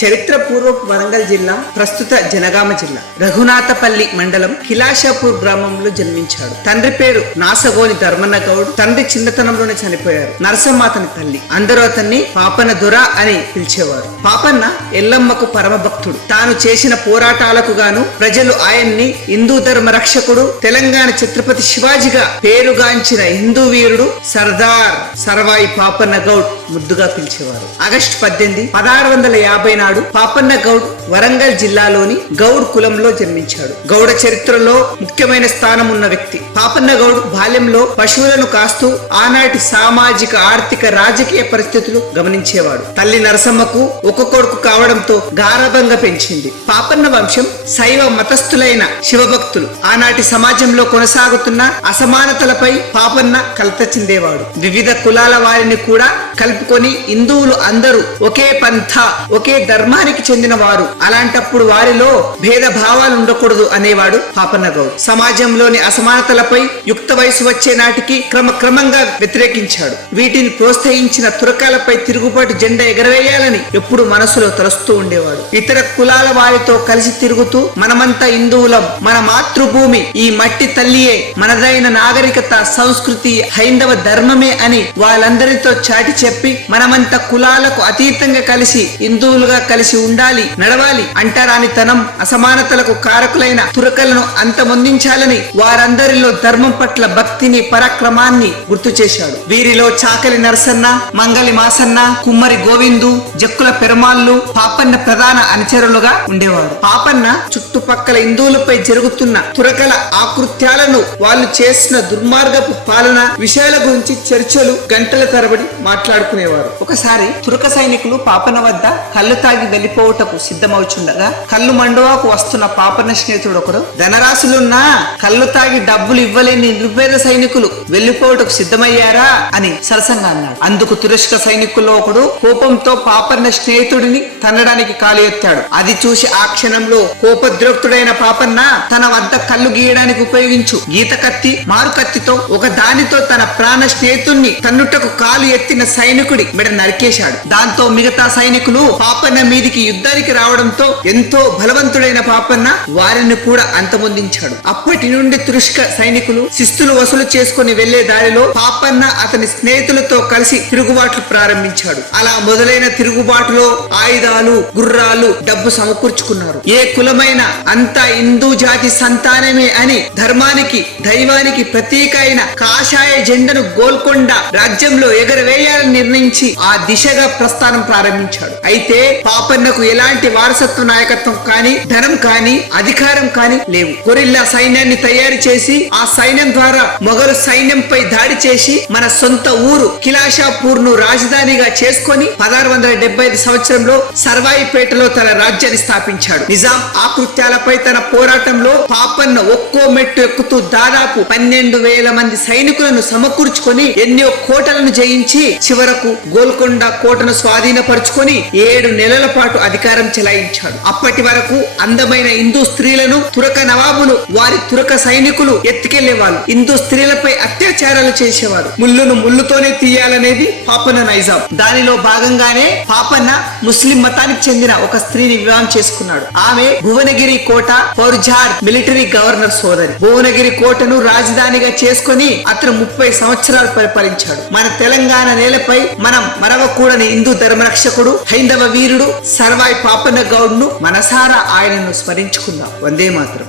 చరిత్ర పూర్వపు వరంగల్ జిల్లా, ప్రస్తుత జనగామ జిల్లా, రఘునాథపల్లి మండలం కిలాషాపూర్ గ్రామంలో జన్మించాడు. తండ్రి పేరు నాసగోని ధర్మన్న గౌడ్. తండ్రి చిన్నతనంలోనే చనిపోయారు. నరసమ్మ అతని తల్లి. అందరూ అతన్ని పాపన్న దొర అని పిలిచేవారు. పాపన్న ఎల్లమ్మకు పరమ భక్తుడు. తాను చేసిన పోరాటాలకు గాను ప్రజలు ఆయన్ని హిందూ ధర్మ రక్షకుడు, తెలంగాణ ఛత్రపతి శివాజీగా పేరుగాంచిన హిందూ వీరుడు సర్దార్ సర్వాయి పాపన్న గౌడ్ ముద్దుగా పిలిచేవారు. ఆగస్టు 18, 1650 నాడు పాపన్న గౌడ్ వరంగల్ జిల్లాలోని గౌడ్ కులంలో జన్మించాడు. గౌడ చరిత్రలో ముఖ్యమైన స్థానం ఉన్న వ్యక్తి. పాపన్న గౌడ్ బాల్యంలో పశువులను కాస్తూ ఆనాటి సామాజిక, ఆర్థిక, రాజకీయ పరిస్థితులు గమనించేవాడు. తల్లి నరసమ్మకు ఒక కొడుకు కావడంతో గారాబంగా పెంచింది. పాపన్న వంశం శైవ మతస్థులైన శివభక్తులు. ఆనాటి సమాజంలో కొనసాగుతున్న అసమానతలపై పాపన్న కలత చెందేవాడు. వివిధ కులాల వారిని కూడా కలుపుకొని హిందువులు అందరూ ఒకే పంథ, ఒకే ధర్మానికి చెందిన వారు, అలాంటప్పుడు వారిలో భేద భావాలు ఉండకూడదు అనేవాడు పాపన్న గౌడ్. సమాజంలోని అసమానతలపై యుక్త వయసు వచ్చే నాటికి క్రమక్రమంగా వ్యతిరేకించాడు. వీటిని ప్రోత్సహించిన తురకాలపై తిరుగుబాటు జెండా ఎగరవేయాలని ఎప్పుడు మనసులో తలస్తూ ఉండేవాడు. ఇతర కులాల వారితో కలిసి తిరుగుతూ మనమంతా హిందువులం, మన మాతృభూమి ఈ మట్టి తల్లియే, మనదైన నాగరికత, సంస్కృతి హైందవ ధర్మమే అని వాళ్ళందరితో చాటి చెప్పి మనమంతా కులాలకు అతీతంగా కలిసి హిందువులుగా కలిసి ఉండాలి, నడవాలి అంటారానితనం, అసమానతలకు కారకులైన తురకలను అంతమొందించాలని వారందరిలో ధర్మం పట్ల భక్తిని, పరాక్రమాన్ని గుర్తు చేశాడు. వీరిలో చాకలి నరసన్న, మంగలి మాసన్న, కుమ్మరి గోవిందు, జక్కుల పెరమాళ్ళు పాపన్న ప్రధాన అనుచరులుగా ఉండేవారు. పాపన్న చుట్టుపక్కల హిందువులపై జరుగుతున్న తురకల ఆకృత్యాలను, వాళ్ళు చేసిన దుర్మార్గపు పాలన విషయాల గురించి చర్చలు గంటల తరబడి మాట్లాడుకునేవారు. ఒకసారి తురక సైనికులు పాపన్న వద్ద కళ్ళు తాగి వెళ్లిపోవుటకు సిద్ధమవుచుండగా కళ్ళు మండువాకు వస్తున్న పాపన్న స్నేహితుడు ఒకడు, ధనరాశులున్నా కళ్ళు తాగి డబ్బులు ఇవ్వలేని నిర్వేద సైనికులు వెళ్లిపోవుటకు సిద్ధమయ్యారా అని సరసంగా అన్నాడు. అందుకు తురష్క సైనికుల్లో ఒకడు కోపంతో పాపన్న స్నేహితుడిని తన్నడానికి కాలు ఎత్తాడు. అది చూసి ఆ క్షణంలో కోపద్రోక్తుడైన పాపన్న తన వద్ద కళ్ళు గీయడానికి ఉపయోగించు గీత కత్తి, మారు కత్తితో ఒక దానితో తన ప్రాణ స్నేహితుడిని తన్నుటకు కాలు ఎత్తిన సైనికుడి మెడ నరికేశాడు. దాంతో మిగతా సైనికులు పాపన్న మీదికి యుద్ధానికి రావడంతో ఎంతో బలవంతుడైన పాపన్న వారిని కూడా అంతమొందించాడు. అప్పటి నుండి తురుష్క సైనికులు శిస్తులు వసూలు చేసుకుని వెళ్లే దారిలో పాపన్న అతని స్నేహితులతో కలిసి తిరుగుబాట్లు ప్రారంభించాడు. అలా మొదలైన తిరుగుబాటులో ఆయుధాలు, గుర్రాలు, డబ్బు సమకూర్చుకున్నారు. ఏ కులమైన అంతా హిందూ జాతి సంతానమే అని ధర్మానికి, దైవానికి ప్రతీక అయిన కాషాయ జెండను గోల్కొండ రాజ్యంలో ఎగరవేయాలని నిర్ణయించి ఆ దిశగా ప్రస్థానం ప్రారంభించాడు. అయితే పాపన్నకు ఎలాంటి వారసత్వ నాయకత్వం కానీ, ధనం కానీ, అధికారం కానీ లేవు. గొరిల్లా సైన్యాన్ని తయారు చేసి ఆ సైన్యం ద్వారా మొఘలు సైన్యంపై దాడి చేసి మన సొంత ఊరు కిలాషాపూర్ ను రాజధానిగా చేసుకొని 1675 సంవత్సరంలో సర్వాయిపేటలో తన రాజ్యాన్ని స్థాపించాడు. నిజాం ఆకృత్యాలపై తన పోరాటంలో పాపన్న ఒక్కో మెట్టు ఎక్కుతూ దాదాపు 12,000 మంది సైనికులను సమకూర్చుకొని ఎన్నో కోటలను జయించి చివరకు గోల్కొండ కోటను స్వాధీనపరుచుకొని 7 నెలల పాటు అధికారం చెలాయించాడు. అప్పటి వరకు అందమైన హిందూ స్త్రీలను తురక నవాబులు, వారి తురక సైనికులు ఎత్తుకెళ్లేవాళ్ళు. హిందూ స్త్రీలపై అత్యాచారాలు చేసేవారు. ముళ్ళును ముళ్ళుతోనే తీయాలనేది పాపన్న నైజాం. దానిలో భాగంగానే పాపన్న ముస్లిం మతానికి చెందిన ఒక స్త్రీని వివాహం చేసుకున్నాడు. ఆమె భువనగిరి కోట ఫౌర్జార్ మిలిటరీ గవర్నర్ సోదరి. భువనగిరి కోటను రాజధానిగా చేసుకుని అతను 30 సంవత్సరాలు పరిపాలించాడు. మన తెలంగాణ నేలపై మనం మరవకూడని హిందూ ధర్మరక్షకుడు, హైందవ వీరుడు సర్వాయి పాపన్న గౌడ్ ను మనసారా ఆయనను స్మరించుకుందాం. వందే మాతరం.